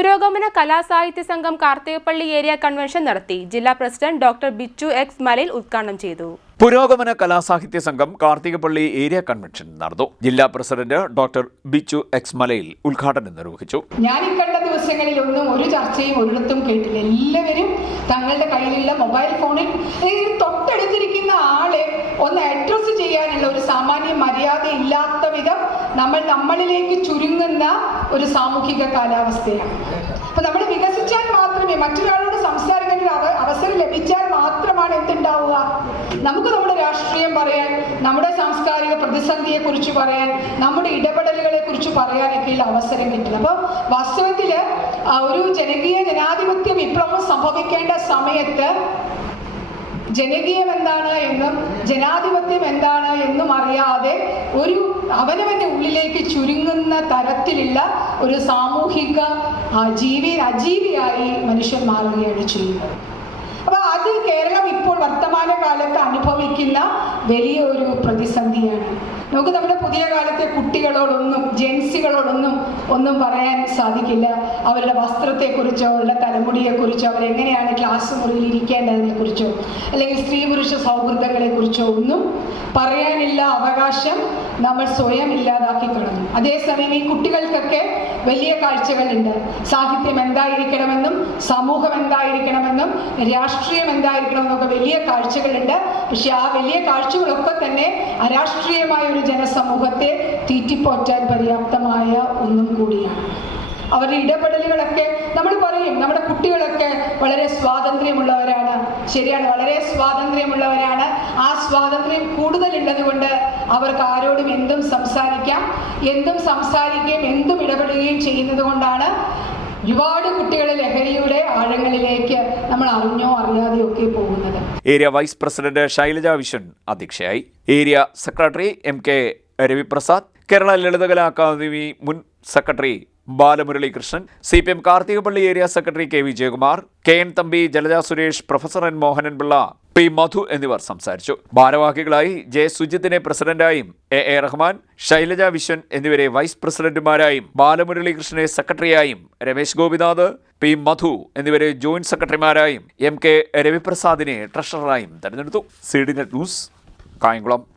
പുരോഗമന കലാസാഹിത്യ സംഘം Karthikappally area convention നടത്തി. ജില്ലാ പ്രസിഡന്റ് ഡോക്ടർ ബിച്ചു എക്സ് മലയിൽ ഉദ്ഘാടനം ചെയ്തു. പുരോഗമന കലാസാഹിത്യ സംഘം കാർത്തികപ്പള്ളി ഏരിയ കൺവെൻഷൻ നടന്നു. ജില്ലാ പ്രസിഡന്റ് ഡോക്ടർ ബിച്ചു എക്സ് മലയിൽ ഉദ്ഘാടനം നിർവഹിച്ചു. ഞാൻ ഇക്കണ്ട ദിവസങ്ങളിലൊന്നും ഒരു ചർച്ചയും ഒരിടത്തും കേട്ടില്ല. എല്ലാവരും തങ്ങളുടെ കയ്യിലുള്ള മൊബൈൽ ഫോണിൽ തൊട്ടടുത്തിരിക്കുന്ന ആളെ ഒന്ന് അഡ്രസ് ചെയ്യാനുള്ള ഒരു സാമാന്യ മര്യാദ ഇല്ലാത്ത വിധം നമ്മളിലേക്ക് ചുരുങ്ങുന്ന ഒരു സാമൂഹിക കാലാവസ്ഥയാണ്. അപ്പൊ നമ്മൾ വികസിച്ചാൽ മാത്രമേ, മറ്റൊരാളോട് സംസാരിക്കാൻ അവസരം ലഭിച്ചാൽ മാത്രമാണ് എന്തുണ്ടാവുക. നമുക്ക് നമ്മുടെ രാഷ്ട്രീയം പറയാൻ, നമ്മുടെ സാംസ്കാരിക പ്രതിസന്ധിയെ കുറിച്ച് പറയാൻ, നമ്മുടെ ഇടപെടലുകളെ കുറിച്ച് പറയാനൊക്കെയുള്ള അവസരം കിട്ടുന്നത്. അപ്പോൾ വാസ്തവത്തിൽ ഒരു ജനാധിപത്യ വിപ്ലവം സംഭവിക്കേണ്ട സമയത്ത് ജനകീയം എന്താണ് എന്നും ജനാധിപത്യം എന്താണ് എന്നും അറിയാതെ അവനവന്റെ ഉള്ളിലേക്ക് ചുരുങ്ങുന്ന തരത്തിലുള്ള ഒരു സാമൂഹിക അജീവിയായി മനുഷ്യൻ മാറുകയാണ് ചെയ്യുന്നത്. അപ്പൊ അത് കേരളം ഇപ്പോൾ വർത്തമാനകാലത്ത് അനുഭവിക്കുന്ന വലിയൊരു പ്രതിസന്ധിയാണ്. നമുക്ക് നമ്മുടെ പുതിയ കാലത്തെ കുട്ടികളോടൊന്നും, ജെൻസികളോടൊന്നും ഒന്നും പറയാൻ സാധിക്കില്ല. അവരുടെ വസ്ത്രത്തെക്കുറിച്ചോ, അവരുടെ തലമുടിയെക്കുറിച്ചോ, അവരെങ്ങനെയാണ് ക്ലാസ് മുറിയിൽ ഇരിക്കേണ്ടതിനെ കുറിച്ചോ, അല്ലെങ്കിൽ സ്ത്രീ പുരുഷ സൗഹൃദങ്ങളെ കുറിച്ചോ ഒന്നും പറയാനില്ല അവകാശം നമ്മൾ സ്വയം ഇല്ലാതാക്കി കളഞ്ഞു. അതേസമയം ഈ കുട്ടികൾക്കൊക്കെ വലിയ കാഴ്ചകളുണ്ട്. സാഹിത്യം എന്തായിരിക്കണമെന്നും സമൂഹം എന്തായിരിക്കണമെന്നും രാഷ്ട്രീയം എന്തായിരിക്കണമെന്നൊക്കെ വലിയ കാഴ്ചകളുണ്ട്. പക്ഷെ ആ വലിയ കാഴ്ചകളൊക്കെ തന്നെ അരാഷ്ട്രീയമായ ഒരു ജനസമൂഹത്തെ തീറ്റിപ്പോറ്റാൻ പര്യാപ്തമായ ഒന്നും കൂടിയാണ്. അവരുടെ ഇടപെടലുകളൊക്കെ നമ്മൾ പറയും, നമ്മുടെ കുട്ടികളൊക്കെ വളരെ സ്വാതന്ത്ര്യമുള്ളവരാണ്. ശരിയാണ്, വളരെ സ്വാതന്ത്ര്യമുള്ളവരാണ്. ആ സ്വാതന്ത്ര്യം കൂടുതലുള്ളത് കൊണ്ട് അവർക്ക് ആരോടും എന്തും സംസാരിക്കാം, എന്തും സംസാരിക്കുകയും എന്തും ഇടപെടുകയും ചെയ്യുന്നത് കൊണ്ടാണ് ഒരുപാട് കുട്ടികളെ ലഹരിയുടെ ആഴങ്ങളിലേക്ക് നമ്മൾ അറിഞ്ഞോ അറിയാതെയോ ഒക്കെ പോകുന്നത്. Area vice president Shailaja Viswan അധ്യക്ഷയായി. Area secretary MK Raviprasad, Kerala Lalithakala academy മുൻ secretary Balamuralikrishnan, CPM Karthikappally area secretary KV Jayakumar, KN Thampi, Jalaja Suresh, professor N Mohanan Pillai, P Madhu എന്നിവർ സംസാരിച്ചു. ഭാരവാഹികളായി J സുജിത്തിനെ പ്രസിഡന്റായും, A റഹ്മാൻ, ശൈലജ വിശ്വൻ എന്നിവരെ വൈസ് പ്രസിഡന്റുമാരായും, ബാലമുരളീകൃഷ്ണനെ സെക്രട്ടറിയായും, രമേശ് ഗോപിനാഥ്, P മധു എന്നിവരെ ജോയിന്റ് സെക്രട്ടറിമാരായും, MK രവിപ്രസാദിനെ ട്രഷററായും തെരഞ്ഞെടുത്തു. CDNet news, Kayamkulam.